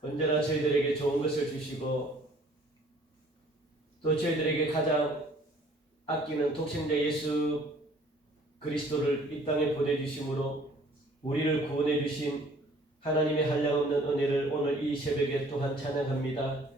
언제나 저희들에게 좋은 것을 주시고 또 저희들에게 가장 아끼는 독생자 예수 그리스도를 이 땅에 보내주심으로 우리를 구원해 주신 하나님의 한량없는 은혜를 오늘 이 새벽에 또한 찬양합니다.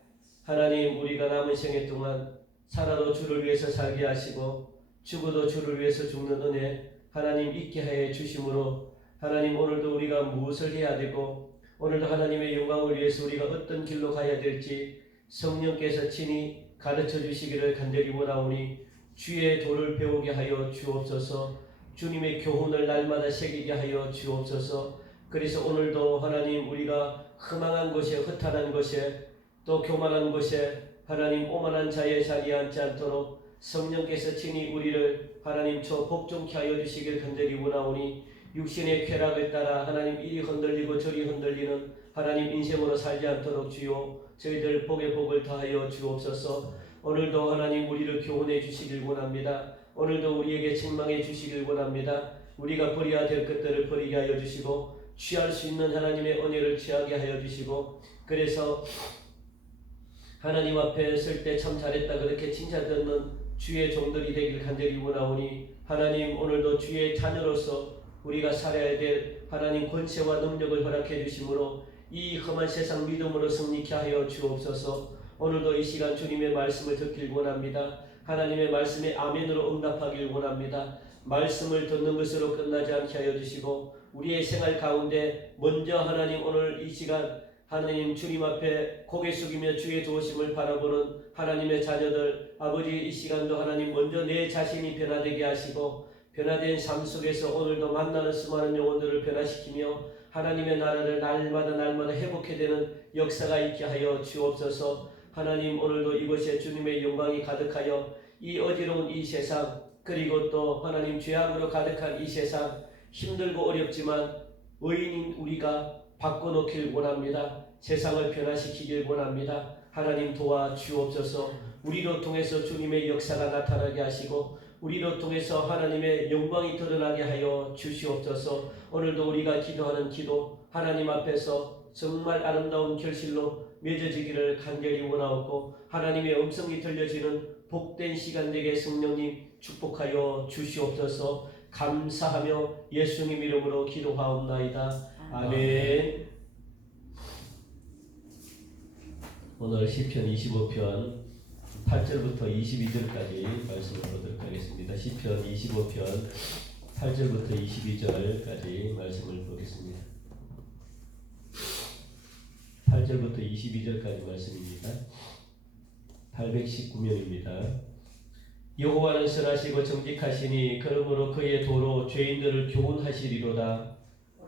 하나님, 우리가 남은 생애 동안 살아도 주를 위해서 살게 하시고 죽어도 주를 위해서 죽는 은혜 하나님 있게 하여 주심으로 하나님, 오늘도 우리가 무엇을 해야 되고 오늘도 하나님의 영광을 위해서 우리가 어떤 길로 가야 될지 성령께서 친히 가르쳐 주시기를 간절히 원하오니 주의 도를 배우게 하여 주옵소서. 주님의 교훈을 날마다 새기게 하여 주옵소서. 그래서 오늘도 하나님, 우리가 허망한 것에, 허탄한 것에, 또 교만한 것에 하나님 오만한 자의 자리에 앉지 않도록 성령께서 친히 우리를 하나님 저 복종케 하여 주시길 간절히 원하오니 육신의 쾌락을 따라 하나님 이리 흔들리고 저리 흔들리는 하나님 인생으로 살지 않도록 주여 저희들 복에 복을 더하여 주옵소서. 오늘도 하나님 우리를 교훈해 주시길 원합니다. 오늘도 우리에게 책망해 주시길 원합니다. 우리가 버려야 될 것들을 버리게 하여 주시고 취할 수 있는 하나님의 은혜를 취하게 하여 주시고, 그래서 하나님 앞에 설 때 참 잘했다 그렇게 칭찬 듣는 주의 종들이 되길 간절히 원하오니 하나님, 오늘도 주의 자녀로서 우리가 살아야 될 하나님 권세와 능력을 허락해 주심으로 이 험한 세상 믿음으로 승리케 하여 주옵소서. 오늘도 이 시간 주님의 말씀을 듣길 원합니다. 하나님의 말씀에 아멘으로 응답하길 원합니다. 말씀을 듣는 것으로 끝나지 않게 하여 주시고 우리의 생활 가운데 먼저 하나님, 오늘 이 시간 하나님 주님 앞에 고개 숙이며 주의 도우심을 바라보는 하나님의 자녀들, 아버지, 이 시간도 하나님 먼저 내 자신이 변화되게 하시고 변화된 삶 속에서 오늘도 만나는 수많은 영혼들을 변화시키며 하나님의 나라를 날마다 회복해 되는 역사가 있게 하여 주옵소서. 하나님, 오늘도 이곳에 주님의 영광이 가득하여 이 어지러운 이 세상, 그리고 또 하나님 죄악으로 가득한 이 세상, 힘들고 어렵지만 의인인 우리가 바꿔놓길 원합니다. 세상을 변화시키길 원합니다. 하나님 도와주옵소서. 우리로 통해서 주님의 역사가 나타나게 하시고 우리로 통해서 하나님의 영광이 드러나게 하여 주시옵소서. 오늘도 우리가 기도하는 기도 하나님 앞에서 정말 아름다운 결실로 맺어지기를 간절히 원하옵고 하나님의 음성이 들려지는 복된 시간 되게 성령님 축복하여 주시옵소서. 감사하며 예수님 이름으로 기도하옵나이다. 아멘. 오늘 시편 25편 8절부터 22절까지 말씀을 보도록 하겠습니다. 시편 25편 8절부터 22절까지 말씀을 보겠습니다. 8절부터 22절까지 말씀입니다. 819면입니다. 여호와는 선하시고 정직하시니 그러므로 그의 도로 죄인들을 교훈하시리로다.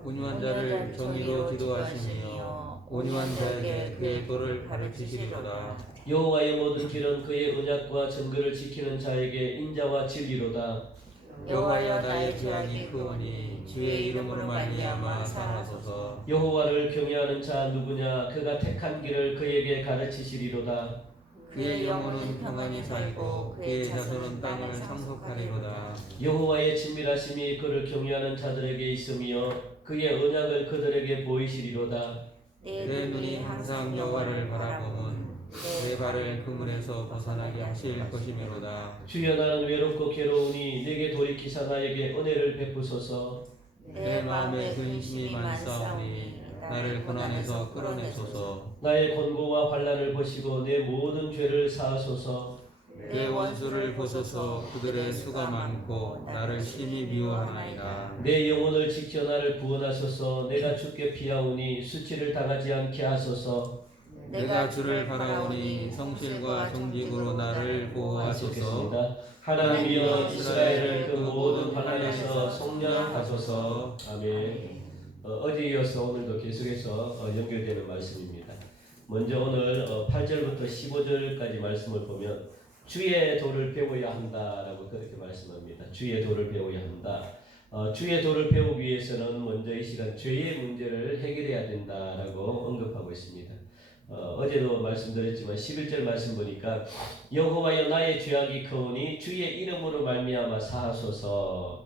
온유한 자를 정의로 지도하시며 온유한 자에게 그의 도를 가르치시리로다. 여호와의 모든 길은 그의 언약과 증거를 지키는 자에게 인자와 진리로다. 여호와여, 나의 죄악이 크오니 주의 이름으로 말미암아 사하소서. 여호와를 경외하는 자 누구냐? 그가 택한 길을 그에게 가르치시리로다. 그의 영혼은 평안히 살고 그의 자손은 땅을 상속하리로다. 여호와의 친밀하심이 그를 경외하는 자들에게 있으며 그의 언약을 그들에게 보이시리로다. 내 눈이 항상 여호와를 바라보면 내 발을 그물에서 벗어나게 하실 것이미로다. 주여, 나는 외롭고 괴로우니 내게 돌이키사 나에게 은혜를 베푸소서. 내 마음에 근심이 많사오니 나를 고난에서 끌어내소서. 나의 권고와 환난을 보시고 내 모든 죄를 사하소서. 내 원수를 보소서. 그들의 수가 많고 나를 심히 미워하나이다. 내 영혼을 지켜 나를 구원하소서. 내가 주께 피하오니 수치를 당하지 않게 하소서. 내가 주를 바라오니 성실과 정직으로 나를 보호하소서. 하나님이여, 이스라엘을 그 모든 환난에서 속량하소서. 아멘. 어제 이어서 오늘도 계속해서 연결되는 말씀입니다. 먼저 오늘 8절부터 15절까지 말씀을 보면 주의 도를 배워야 한다라고 그렇게 말씀합니다. 주의 도를 배워야 한다. 주의 도를 배우기 위해서는 먼저 이 시간 죄의 문제를 해결해야 된다라고 언급하고 있습니다. 어제도 말씀드렸지만 11절 말씀 보니까 여호와여, 나의 죄악이 크오니 주의 이름으로 말미암아 사하소서.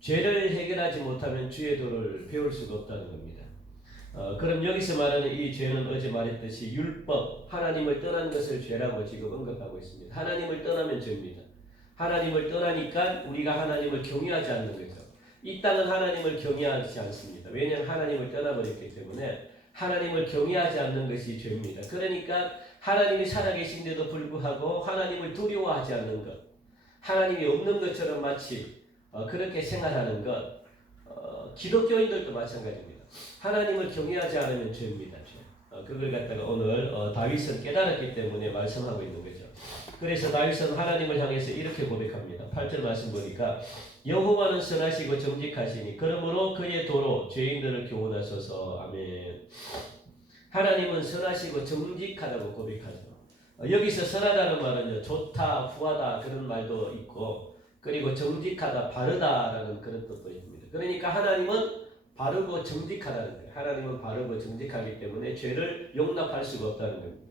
죄를 해결하지 못하면 주의 도를 배울 수가 없다는 겁니다. 그럼 여기서 말하는 이 죄는 어제 말했듯이 율법, 하나님을 떠난 것을 죄라고 지금 언급하고 있습니다. 하나님을 떠나면 죄입니다. 하나님을 떠나니까 우리가 하나님을 경외하지 않는 거죠. 이 땅은 하나님을 경외하지 않습니다. 왜냐하면 하나님을 떠나버렸기 때문에 하나님을 경외하지 않는 것이 죄입니다. 그러니까 하나님이 살아계신데도 불구하고 하나님을 두려워하지 않는 것, 하나님이 없는 것처럼 마치 그렇게 생활하는 것, 기독교인들도 마찬가지입니다. 하나님을 경외하지 않으면 죄입니다. 죄. 그걸 갖다가 오늘 다윗은 깨달았기 때문에 말씀하고 있는 거죠. 그래서 다윗은 하나님을 향해서 이렇게 고백합니다. 8절 말씀 보니까 여호와는 선하시고 정직하시니 그러므로 그의 도로 죄인들을 교훈하소서. 아멘. 하나님은 선하시고 정직하다고 고백하죠. 여기서 선하다는 말은요, 좋다, 후하다 그런 말도 있고, 그리고 정직하다, 바르다라는 그런 뜻도 있습니다. 그러니까 하나님은 바르고 정직하다는 거예요. 하나님은 바르고 정직하기 때문에 죄를 용납할 수가 없다는 겁니다.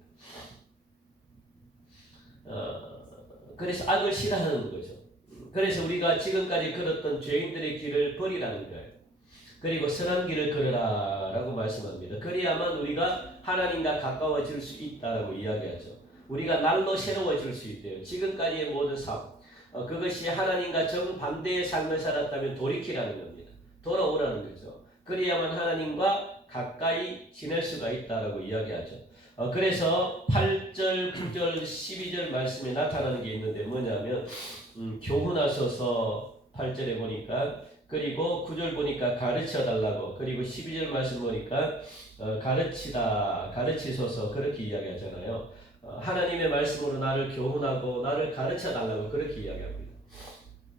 그래서 악을 싫어하는 거죠. 그래서 우리가 지금까지 걸었던 죄인들의 길을 버리라는 거예요. 그리고 선한 길을 걸으라 라고 말씀합니다. 그래야만 우리가 하나님과 가까워질 수 있다라고 이야기하죠. 우리가 날로 새로워질 수 있대요. 지금까지의 모든 삶, 그것이 하나님과 정반대의 삶을 살았다면 돌이키라는 겁니다. 돌아오라는 거죠. 그래야만 하나님과 가까이 지낼 수가 있다라고 이야기하죠. 그래서 8절, 9절, 12절 말씀에 나타나는 게 있는데 뭐냐면 교훈하소서 8절에 보니까, 그리고 9절 보니까 가르쳐달라고, 그리고 12절 말씀 보니까 가르치소서 그렇게 이야기하잖아요. 하나님의 말씀으로 나를 교훈하고 나를 가르쳐달라고 그렇게 이야기합니다.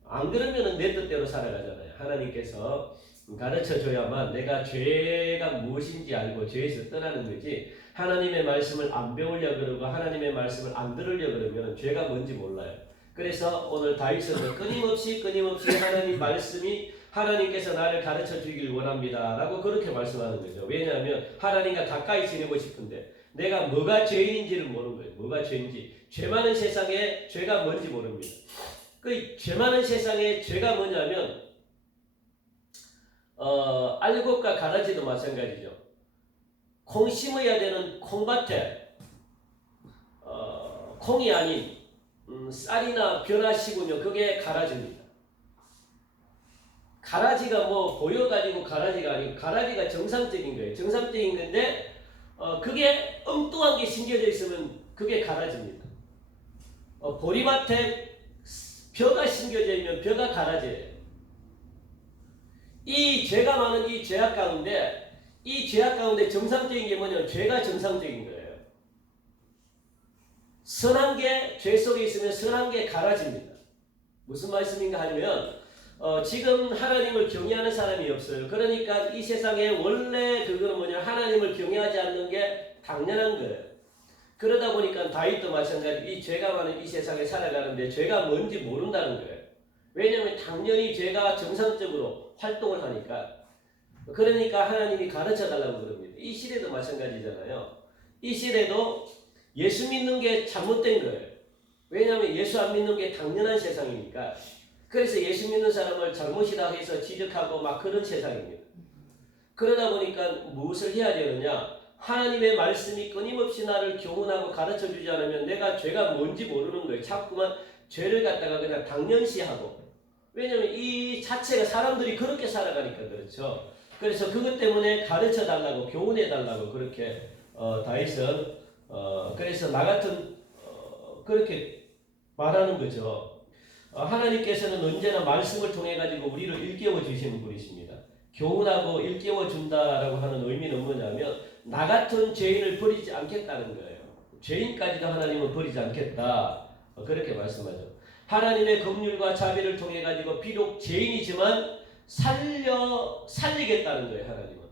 안 그러면 내 뜻대로 살아가잖아요. 하나님께서 가르쳐줘야만 내가 죄가 무엇인지 알고 죄에서 떠나는 거지, 하나님의 말씀을 안 배우려고 그러고 하나님의 말씀을 안 들으려고 그러면 죄가 뭔지 몰라요. 그래서 오늘 다윗은 끊임없이 하나님 말씀이 하나님께서 나를 가르쳐 주길 원합니다 라고 그렇게 말씀하는 거죠. 왜냐하면 하나님과 가까이 지내고 싶은데 내가 뭐가 죄인인지를 모르는 거예요. 뭐가 죄인지. 죄 많은 세상에 죄가 뭔지 모릅니다. 그 죄 많은 세상에 죄가 뭐냐면 알곡과 가라지도 마찬가지죠. 콩 심어야 되는 콩밭에 콩이 아닌 쌀이나 벼나시군요. 그게 가라지입니다. 가라지가 뭐 보여가지고 가라지가 아니고 가라지가 정상적인 거예요. 정상적인 건데 그게 엉뚱한 게 심겨져 있으면 그게 가라지입니다. 보리밭에 벼가 심겨져 있면 벼가 가라지예요. 이 죄가 많은 이 죄악 가운데, 이 죄악 가운데 정상적인 게 뭐냐면 죄가 정상적인 거예요. 선한 게 죄 속에 있으면 선한 게 가라집니다. 무슨 말씀인가 하면 지금 하나님을 경외하는 사람이 없어요. 그러니까 이 세상에 원래 그거는 뭐냐, 하나님을 경외하지 않는 게 당연한 거예요. 그러다 보니까 다윗도 마찬가지, 이 죄가 많은 이 세상에 살아가는데 죄가 뭔지 모른다는 거예요. 왜냐하면 당연히 죄가 정상적으로 활동을 하니까. 그러니까 하나님이 가르쳐 달라고 그럽니다. 이 시대도 마찬가지잖아요. 이 시대도 예수 믿는 게 잘못된 거예요. 왜냐하면 예수 안 믿는 게 당연한 세상이니까. 그래서 예수 믿는 사람을 잘못이다 해서 지적하고 막 그런 세상입니다. 그러다 보니까 무엇을 해야 되느냐? 하나님의 말씀이 끊임없이 나를 교훈하고 가르쳐 주지 않으면 내가 죄가 뭔지 모르는 거예요. 자꾸만 죄를 갖다가 그냥 당연시하고. 왜냐하면 이 자체가 사람들이 그렇게 살아가니까 그렇죠. 그래서 그것 때문에 가르쳐 달라고, 교훈해 달라고 그렇게 다윗은 그래서 나 같은 그렇게 말하는 거죠. 하나님께서는 언제나 말씀을 통해 가지고 우리를 일깨워 주시는 분이십니다. 교훈하고 일깨워 준다라고 하는 의미는 뭐냐면 나 같은 죄인을 버리지 않겠다는 거예요. 죄인까지도 하나님은 버리지 않겠다. 그렇게 말씀하죠. 하나님의 긍휼과 자비를 통해 가지고 비록 죄인이지만 살리겠다는 거예요. 하나님은.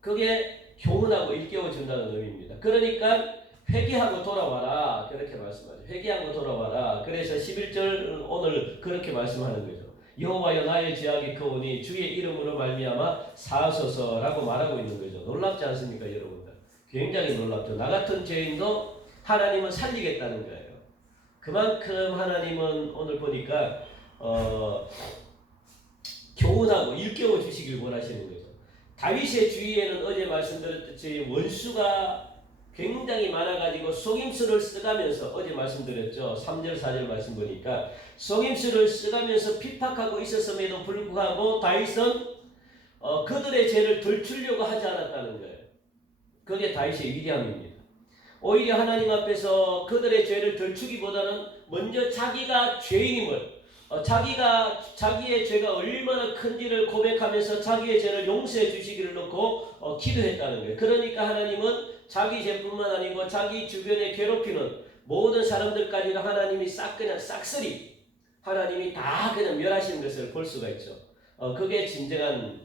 그게 교훈하고 일깨워 준다는 의미입니다. 그러니까 회개하고 돌아와라. 그렇게 말씀하죠. 회개하고 돌아와라. 그래서 11절 오늘 그렇게 말씀하는 거죠. 여호와여 나의 죄악이 크오니 주의 이름으로 말미암아 사하소서라고 말하고 있는 거죠. 놀랍지 않습니까, 여러분들? 굉장히 놀랍죠. 나 같은 죄인도 하나님은 살리겠다는 거예요. 그만큼 하나님은 오늘 보니까 교훈하고 일깨워 주시길 원하시는 거죠. 다윗의 주위에는 어제 말씀드렸듯이 원수가 굉장히 많아가지고 속임수를 써가면서 어제 말씀드렸죠. 3절 4절 말씀 보니까 속임수를 써가면서 핍박하고 있었음에도 불구하고 다윗은 그들의 죄를 들추려고 하지 않았다는 거예요. 그게 다윗의 위대함입니다. 오히려 하나님 앞에서 그들의 죄를 들추기보다는 먼저 자기가 죄인임을 자기가 자기의 죄가 얼마나 큰지를 고백하면서 자기의 죄를 용서해 주시기를 놓고 기도했다는 거예요. 그러니까 하나님은 자기 죄뿐만 아니고 자기 주변에 괴롭히는 모든 사람들까지도 하나님이 그냥 싹쓸이 하나님이 다 그냥 멸하시는 것을 볼 수가 있죠. 그게 진정한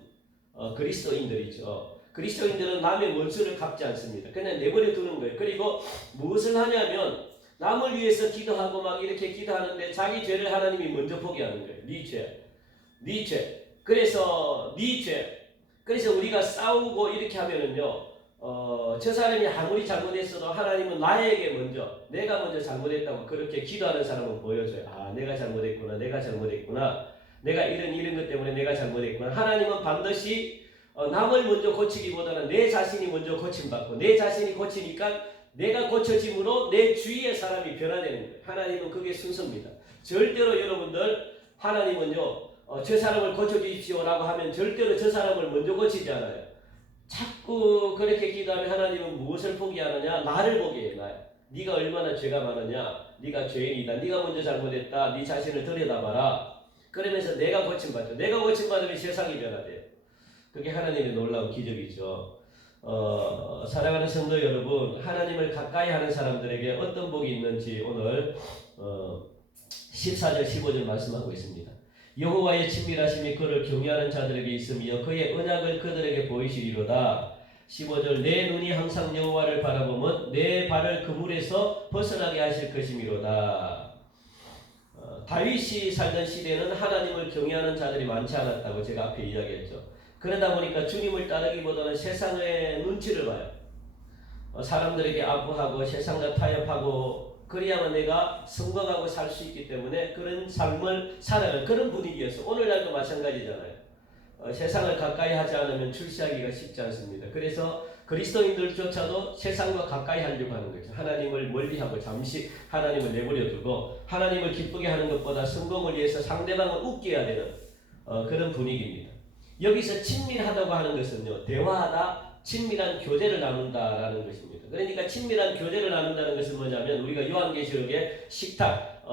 그리스도인들이죠. 그리스도인들은 남의 원수를 갚지 않습니다. 그냥 내버려 두는 거예요. 그리고 무엇을 하냐면 남을 위해서 기도하고 막 이렇게 기도하는데 자기 죄를 하나님이 먼저 보게 하는 거예요. 네 죄, 네 죄. 그래서 네 죄. 그래서 우리가 싸우고 이렇게 하면은요, 저 사람이 아무리 잘못했어도 하나님은 나에게 먼저, 내가 먼저 잘못했다고 그렇게 기도하는 사람은 보여줘요. 아, 내가 잘못했구나, 내가 잘못했구나, 내가 이런 것 때문에 내가 잘못했구나. 하나님은 반드시 남을 먼저 고치기보다는 내 자신이 먼저 고침받고 내 자신이 고치니까 내가 고쳐짐으로 내 주위의 사람이 변화되는 거예요. 하나님은 그게 순서입니다. 절대로 여러분들 하나님은요 저 사람을 고쳐주십시오라고 하면 절대로 저 사람을 먼저 고치지 않아요. 자꾸 그렇게 기도하면 하나님은 무엇을 포기하느냐? 나를 보게 해요. 나요. 네가 얼마나 죄가 많으냐? 네가 죄인이다. 네가 먼저 잘못했다. 네 자신을 들여다봐라. 그러면서 내가 고침받죠. 내가 고침받으면 세상이 변화돼요. 그게 하나님의 놀라운 기적이죠. 사랑하는 성도 여러분, 하나님을 가까이 하는 사람들에게 어떤 복이 있는지 오늘 14절 15절 말씀하고 있습니다. 여호와의 친밀하심이 그를 경외하는 자들에게 있으며 그의 언약을 그들에게 보이시리로다. 15절 내 눈이 항상 여호와를 바라보면 내 발을 그물에서 벗어나게 하실 것이미로다. 다윗이 살던 시대는 하나님을 경외하는 자들이 많지 않았다고 제가 앞에 이야기했죠. 그러다 보니까 주님을 따르기보다는 세상의 눈치를 봐요. 사람들에게 아부하고 세상과 타협하고 그래야만 내가 성공하고 살 수 있기 때문에 그런 삶을 살아가는 그런 분위기였어. 오늘날도 마찬가지잖아요. 세상을 가까이 하지 않으면 출세하기가 쉽지 않습니다. 그래서 그리스도인들조차도 세상과 가까이 하려고 하는 거죠. 하나님을 멀리하고 잠시 하나님을 내버려 두고 하나님을 기쁘게 하는 것보다 성공을 위해서 상대방을 웃게 해야 되는 그런 분위기입니다. 여기서 친밀하다고 하는 것은요, 대화하다, 친밀한 교제를 나눈다라는 것입니다. 그러니까 친밀한 교제를 나눈다는 것은 뭐냐면 우리가 요한계시록의 식탁,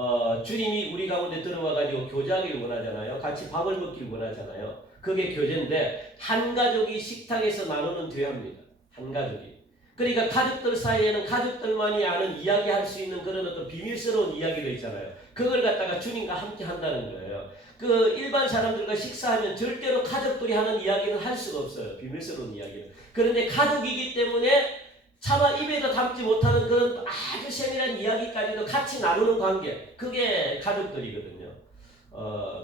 주님이 우리 가운데 들어와가지고 교제하기를 원하잖아요. 같이 밥을 먹기를 원하잖아요. 그게 교제인데 한 가족이 식탁에서 나누는 대화입니다. 한 가족이. 그러니까 가족들 사이에는 가족들만이 아는 이야기할 수 있는 그런 어떤 비밀스러운 이야기도 있잖아요. 그걸 갖다가 주님과 함께 한다는 거예요. 그 일반 사람들과 식사하면 절대로 가족들이 하는 이야기는 할 수가 없어요. 비밀스러운 이야기는. 그런데 가족이기 때문에 차마 입에도 담지 못하는 그런 아주 세밀한 이야기까지도 같이 나누는 관계. 그게 가족들이거든요.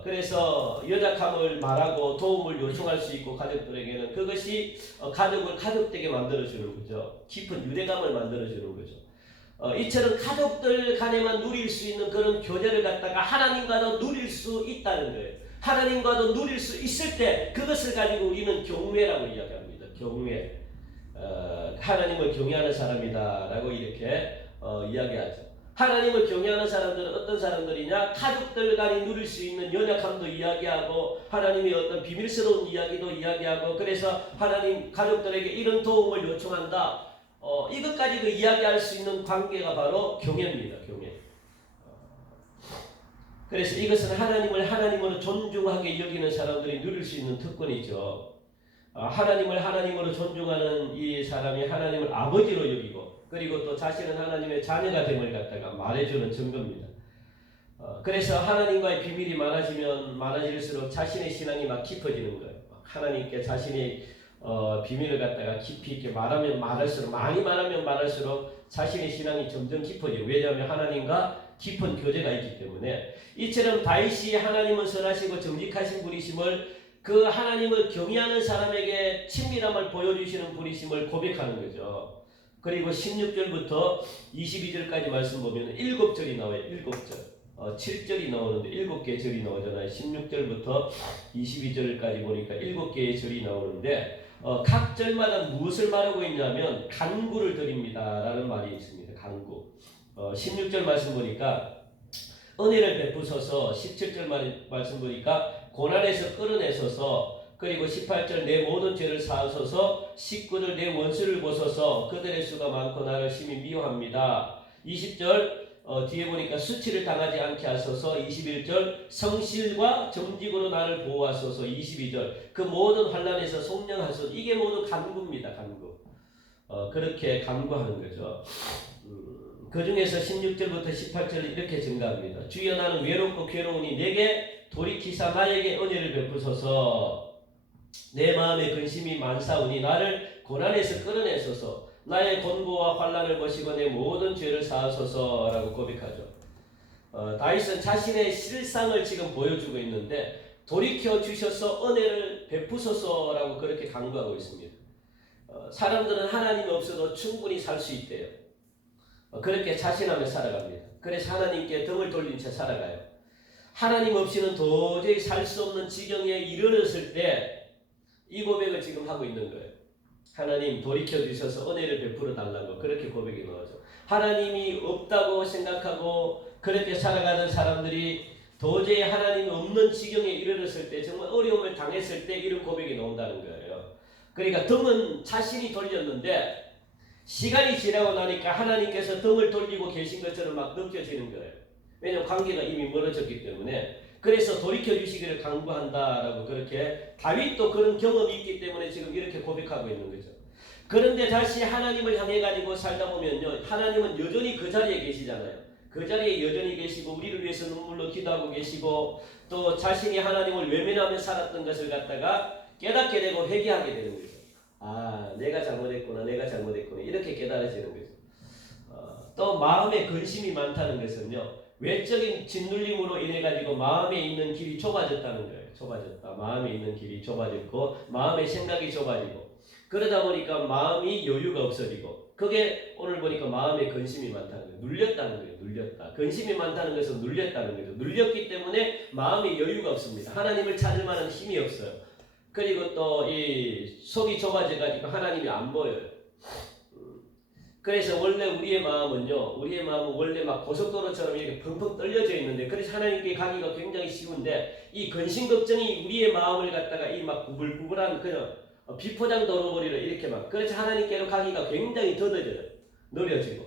그래서 연약함을 말하고 도움을 요청할 수 있고 가족들에게는 그것이 가족을 가족되게 만들어주는 거죠. 깊은 유대감을 만들어주는 거죠. 이처럼 가족들 간에만 누릴 수 있는 그런 교제를 갖다가 하나님과도 누릴 수 있다는 거예요. 하나님과도 누릴 수 있을 때 그것을 가지고 우리는 경외라고 이야기합니다. 경외. 하나님을 경외하는 사람이다 라고 이렇게 이야기하죠. 하나님을 경외하는 사람들은 어떤 사람들이냐? 가족들 간에 누릴 수 있는 연약함도 이야기하고 하나님의 어떤 비밀스러운 이야기도 이야기하고 그래서 하나님 가족들에게 이런 도움을 요청한다. 이것까지도 이야기할 수 있는 관계가 바로 경외입니다. 경외. 그래서 이것은 하나님을 하나님으로 존중하게 여기는 사람들이 누릴 수 있는 특권이죠. 하나님을 하나님으로 존중하는 이 사람이 하나님을 아버지로 여기고 그리고 또 자신은 하나님의 자녀가 됨을 갖다가 말해주는 증거입니다. 그래서 하나님과의 비밀이 많아지면 많아질수록 자신의 신앙이 막 깊어지는 거예요. 하나님께 자신의 비밀을 갖다가 깊이 있게 말하면 말할수록 많이 말하면 말할수록 자신의 신앙이 점점 깊어져요. 왜냐하면 하나님과 깊은 교제가 있기 때문에 이처럼 다윗이 하나님은 선하시고 정직하신 분이심을 그 하나님을 경외하는 사람에게 친밀함을 보여주시는 분이심을 고백하는 거죠. 그리고 16절부터 22절까지 말씀 보면 7절이 나와요. 7절. 7절이 나오는데 7개의 절이 나오잖아요. 16절부터 22절까지 보니까 7개의 절이 나오는데 각 절마다 무엇을 말하고 있냐면 간구를 드립니다 라는 말이 있습니다. 간구. 16절 말씀 보니까 은혜를 베푸소서, 17절 말씀 보니까 고난에서 끌어내소서, 그리고 18절 내 모든 죄를 사하소서, 19절 내 원수를 보소서, 그들의 수가 많고 나를 심히 미워합니다. 20절 뒤에 보니까 수치를 당하지 않게 하소서, 21절 성실과 정직으로 나를 보호하소서, 22절 그 모든 환난에서 속량하소서. 이게 모두 간구입니다. 간구. 그렇게 간구하는 거죠. 그 중에서 16절부터 18절을 이렇게 증가합니다. 주여 나는 외롭고 괴로우니 내게 돌이키사 나에게 은혜를 베푸소서. 내 마음에 근심이 많사오니 나를 고난에서 끌어내소서. 나의 곤고와 환난을 보시고 내 모든 죄를 사하소서라고 고백하죠. 다윗은 자신의 실상을 지금 보여주고 있는데 돌이켜 주셔서 은혜를 베푸소서라고 그렇게 간구하고 있습니다. 사람들은 하나님이 없어도 충분히 살 수 있대요. 그렇게 자신하며 살아갑니다. 그래서 하나님께 등을 돌린 채 살아가요. 하나님 없이는 도저히 살 수 없는 지경에 이르렀을 때 이 고백을 지금 하고 있는 거예요. 하나님 돌이켜 주셔서 은혜를 베풀어 달라고 그렇게 고백이 나오죠. 하나님이 없다고 생각하고 그렇게 살아가는 사람들이 도저히 하나님이 없는 지경에 이르렀을 때, 정말 어려움을 당했을 때 이런 고백이 나온다는 거예요. 그러니까 등은 자신이 돌렸는데 시간이 지나고 나니까 하나님께서 등을 돌리고 계신 것처럼 막 느껴지는 거예요. 왜냐하면 관계가 이미 멀어졌기 때문에. 그래서 돌이켜 주시기를 간구한다라고 그렇게 다윗도 그런 경험이 있기 때문에 지금 이렇게 고백하고 있는 거죠. 그런데 다시 하나님을 향해 가지고 살다 보면요, 하나님은 여전히 그 자리에 계시잖아요. 그 자리에 여전히 계시고 우리를 위해서 눈물로 기도하고 계시고 또 자신이 하나님을 외면하며 살았던 것을 갖다가 깨닫게 되고 회개하게 되는 거죠. 아, 내가 잘못했구나, 내가 잘못했구나, 이렇게 깨달아지는 거죠. 또 마음에 근심이 많다는 것은요, 외적인 짓눌림으로 인해 가지고 마음에 있는 길이 좁아졌다는 거예요. 좁아졌다. 마음에 있는 길이 좁아졌고 마음의 생각이 좁아지고 그러다 보니까 마음이 여유가 없어지고, 그게 오늘 보니까 마음에 근심이 많다는 거예요. 눌렸다는 거예요. 눌렸다. 근심이 많다는 것은 눌렸다는 거죠. 눌렸기 때문에 마음이 여유가 없습니다. 하나님을 찾을 만한 힘이 없어요. 그리고 또 이 속이 좁아져 가지고 하나님이 안 보여요. 그래서 원래 우리의 마음은 원래 막 고속도로처럼 이렇게 펑펑 떨려져 있는데, 그래서 하나님께 가기가 굉장히 쉬운데 이 근심 걱정이 우리의 마음을 갖다가 이 막 구불구불한 그냥 비포장 도로거리를 이렇게 막, 그래서 하나님께로 가기가 굉장히 더뎌져요. 느려지고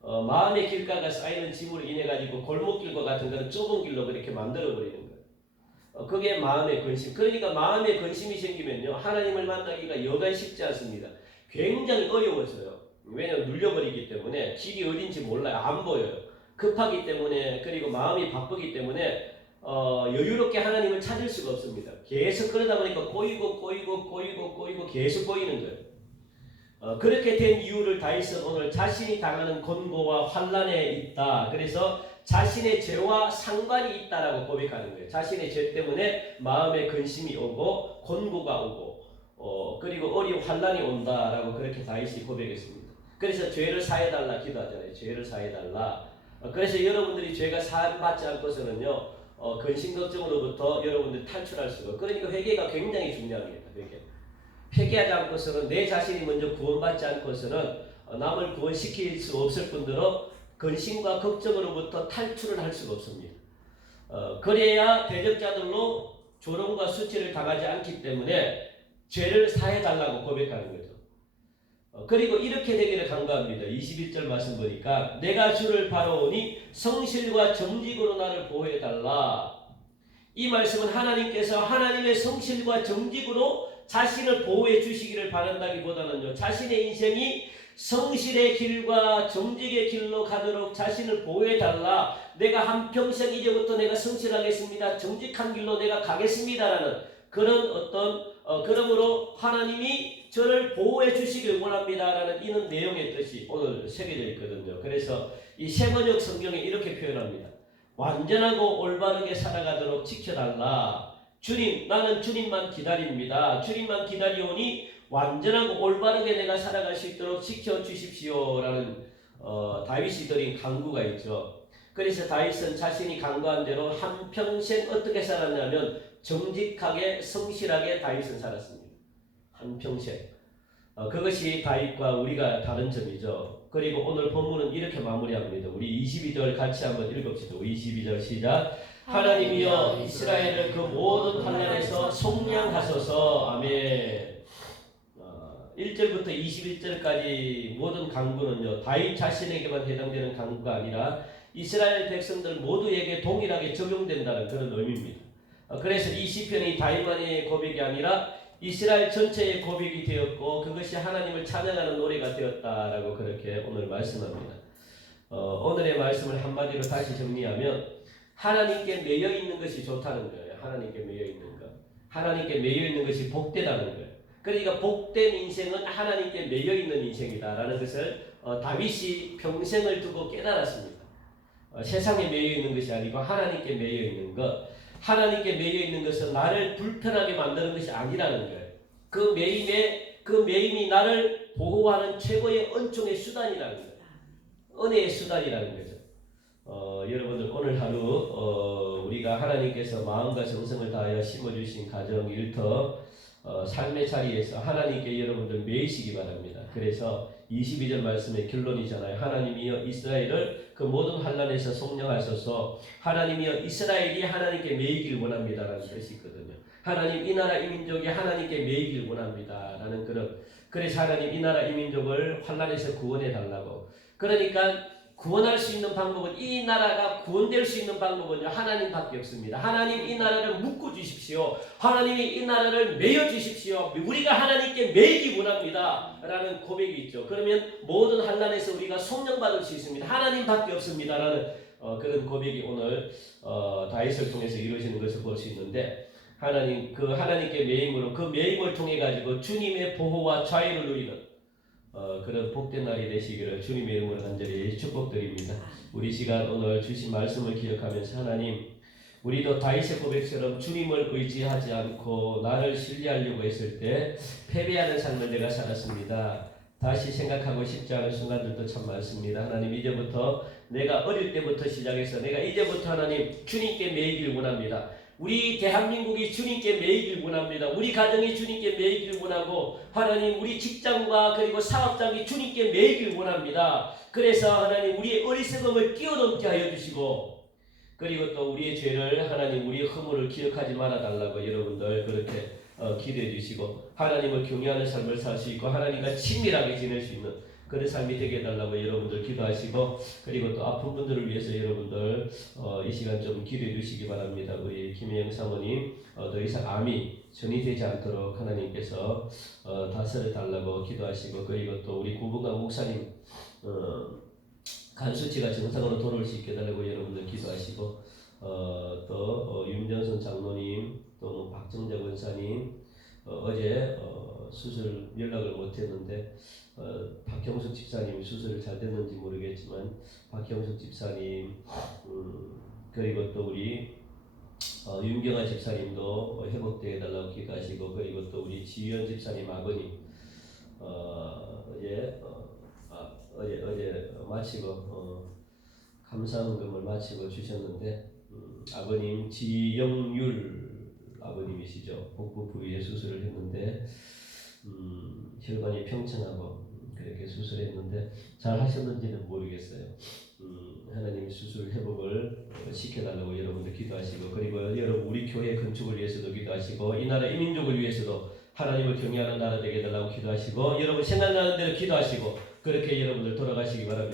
마음의 길가가 쌓이는 짐으로 인해 가지고 골목길과 같은 그런 좁은 길로 그렇게 만들어 버리는 거예요. 그게 마음의 근심. 그러니까 마음의 근심이 생기면요, 하나님을 만나기가 여간 쉽지 않습니다. 굉장히 어려워져요. 왜냐하면 눌려버리기 때문에 길이 어딘지 몰라요. 안 보여요. 급하기 때문에, 그리고 마음이 바쁘기 때문에 여유롭게 하나님을 찾을 수가 없습니다. 계속 그러다 보니까 꼬이고 계속 꼬이는 거예요. 그렇게 된 이유를 다윗은 오늘 자신이 당하는 곤고와 환난에 있다. 그래서 자신의 죄와 상관이 있다라고 고백하는 거예요. 자신의 죄 때문에 마음에 근심이 오고 곤고가 오고 그리고 어려운 환난이 온다라고 그렇게 다윗이 고백했습니다. 그래서 죄를 사해달라 기도하잖아요. 죄를 사해달라. 그래서 여러분들이 죄가 사함받지 않고서는요, 근심 걱정으로부터 여러분들이 탈출할 수가. 그러니까 회개가 굉장히 중요합니다. 회개하지 않고서는, 내 자신이 먼저 구원받지 않고서는 남을 구원시킬 수 없을 뿐더러 근심과 걱정으로부터 탈출을 할 수가 없습니다. 그래야 대적자들로 조롱과 수치를 당하지 않기 때문에 죄를 사해달라고 고백하는 거죠. 그리고 이렇게 되기를 간구합니다. 21절 말씀 보니까 내가 주를 바라오니 성실과 정직으로 나를 보호해달라. 이 말씀은 하나님께서 하나님의 성실과 정직으로 자신을 보호해 주시기를 바란다기보다는요, 자신의 인생이 성실의 길과 정직의 길로 가도록 자신을 보호해달라. 내가 한평생 이제부터 내가 성실하겠습니다, 정직한 길로 내가 가겠습니다라는 그런 그러므로 하나님이 저를 보호해 주시길 원합니다라는 이런 내용의 뜻이 오늘 새겨져 있거든요. 그래서 이 세번역 성경에 이렇게 표현합니다. 완전하고 올바르게 살아가도록 지켜달라. 주님, 나는 주님만 기다립니다. 주님만 기다리오니 완전하고 올바르게 내가 살아갈 수 있도록 지켜주십시오라는 다윗이 드린 간구가 있죠. 그래서 다윗은 자신이 간구한 대로 한평생 어떻게 살았냐면 정직하게 성실하게 다윗은 살았습니다. 한평생. 그것이 다윗과 우리가 다른 점이죠. 그리고 오늘 본문은 이렇게 마무리합니다. 우리 22절 같이 한번 읽읍시다. 우리 22절 시작. 하나님이여 이스라엘을 그 모든 환난에서 속량하소서. 아멘. 1절부터 21절까지 모든 강구는요, 다윗 자신에게만 해당되는 강구가 아니라 이스라엘 백성들 모두에게 동일하게 적용된다는 그런 의미입니다. 그래서 이 시편이 다윗만의 고백이 아니라 이스라엘 전체의 고백이 되었고 그것이 하나님을 찬양하는 노래가 되었다라고 그렇게 오늘 말씀합니다. 오늘의 말씀을 한마디로 다시 정리하면 하나님께 매여 있는 것이 좋다는 거예요. 하나님께 매여 있는 것. 하나님께 매여 있는 것이 복되다는 거예요. 그러니까 복된 인생은 하나님께 매여 있는 인생이다라는 것을 다윗이 평생을 두고 깨달았습니다. 세상에 매여 있는 것이 아니고 하나님께 매여 있는 것. 하나님께 매여 있는 것은 나를 불편하게 만드는 것이 아니라는 거예요. 그 매임이 나를 보호하는 최고의 은총의 수단이라는 거예요. 은혜의 수단이라는 거죠. 여러분들 오늘 하루 우리가 하나님께서 마음과 정성을 다하여 심어주신 가정, 일터, 삶의 자리에서 하나님께 여러분들 매이시기 바랍니다. 그래서 22절 말씀의 결론이잖아요. 하나님이여 이스라엘을 그 모든 환난에서 속량하소서. 하나님이여 이스라엘이 하나님께 매이길 원합니다라는 뜻이 있거든요. 하나님 이 나라 이 민족이 하나님께 매이길 원합니다라는 그래서 하나님 이 나라 이 민족을 환난에서 구원해 달라고. 그러니까 구원할 수 있는 방법은 이 나라가 구원될 수 있는 방법은요 하나님밖에 없습니다. 하나님 이 나라를 묶어 주십시오. 하나님이 이 나라를 매여 주십시오. 우리가 하나님께 매이기 원합니다 라는 고백이 있죠. 그러면 모든 환난에서 우리가 속량받을 수 있습니다. 하나님밖에 없습니다 라는 그런 고백이 오늘 다윗을 통해서 이루어지는 것을 볼 수 있는데 하나님께 매임으로 그 매임을 통해 가지고 주님의 보호와 자유를 누리는 그런 복된 날이 되시기를 주님의 이름으로 간절히 축복드립니다. 우리 시간 오늘 주신 말씀을 기억하면서 하나님 우리도 다윗의 고백처럼 주님을 의지하지 않고 나를 신뢰하려고 했을 때 패배하는 삶을 내가 살았습니다. 다시 생각하고 싶지 않은 순간들도 참 많습니다. 하나님 이제부터 내가 어릴 때부터 시작해서 내가 이제부터 하나님 주님께 매이길 원합니다. 우리 대한민국이 주님께 매이길 원합니다. 우리 가정이 주님께 매이길 원하고 하나님 우리 직장과 그리고 사업장이 주님께 매이길 원합니다. 그래서 하나님 우리의 어리석음을 뛰어넘게 하여 주시고 그리고 또 우리의 죄를 하나님 우리의 허물을 기억하지 말아 달라고 여러분들 그렇게 기도해 주시고 하나님을 경외하는 삶을 살 수 있고 하나님과 친밀하게 지낼 수 있는 그런 삶이 되게 해달라고 여러분들 기도하시고 그리고 또 아픈 분들을 위해서 여러분들 이 시간 좀 기도해 주시기 바랍니다. 우리 김혜영 사모님 더 이상 암이 전이되지 않도록 하나님께서 다스려 달라고 기도하시고 그리고 또 우리 구분강 목사님 간 수치가 정상으로 돌아올 수 있게 해달라고 여러분들 기도하시고 또 윤정선 장로님 또 박정자 권사님 어제 수술 연락을 못했는데 박형숙 집사님 수술을 잘 됐는지 모르겠지만 박형숙 집사님 그리고 또 우리 윤경아 집사님도 회복되어 달라고 기도하시고 그리고 또 우리 지휘원 집사님 아버님 어제 마치고 감사원금을 마치고 주셨는데 아버님 지영율 아버님이시죠. 복부 부위에 수술을 했는데 혈관이 평천하고 그렇게 수술했는데 잘 하셨는지는 모르겠어요. 하나님 수술 회복을 시켜달라고 여러분들 기도하시고 그리고 여러분 우리 교회 건축을 위해서도 기도하시고 이 나라 이 민족을 위해서도 하나님을 경외하는 나라 되게 해달라고 기도하시고 여러분 생각나는 대로 기도하시고 그렇게 여러분들 돌아가시기 바랍니다.